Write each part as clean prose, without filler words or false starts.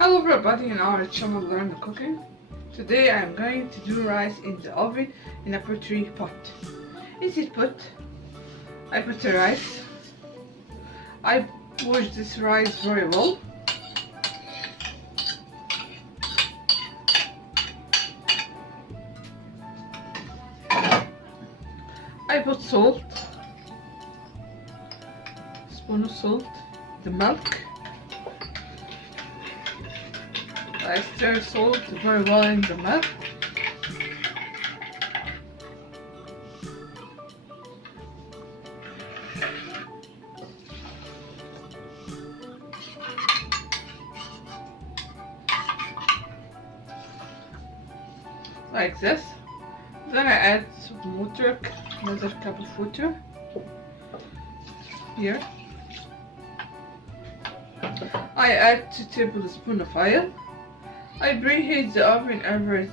Hello everybody in our channel Learn Cooking. Today I am going to do rice in the oven in a pottery pot. In this pot, I put the rice. I wash this rice very well. I put salt, spoon of salt, the milk. I stir salt very well in the milk. Like this. Then I add some water, another cup of water. Here. I add 2 tablespoons of oil. I preheat the oven over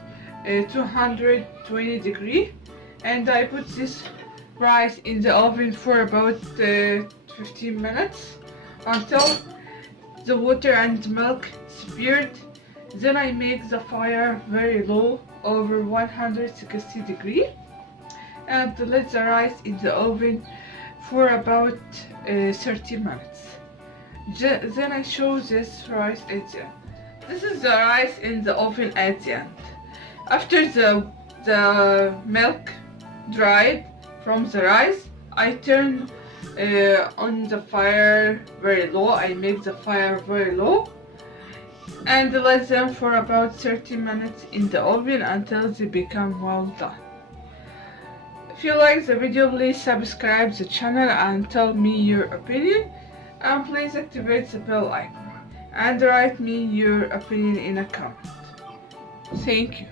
220 degrees and I put this rice in the oven for about 15 minutes until the water and milk separed. Then I make the fire very low over 160 degrees and let the rice in the oven for about 30 minutes. Then I show this rice at the end. This is the rice in the oven at the end. After the milk dried from the rice, I turn on the fire very low. I make the fire very low and let them for about 30 minutes in the oven until they become well done. If you like the video, please subscribe the channel and tell me your opinion, and please activate the bell icon and write me your opinion in a comment. Thank you.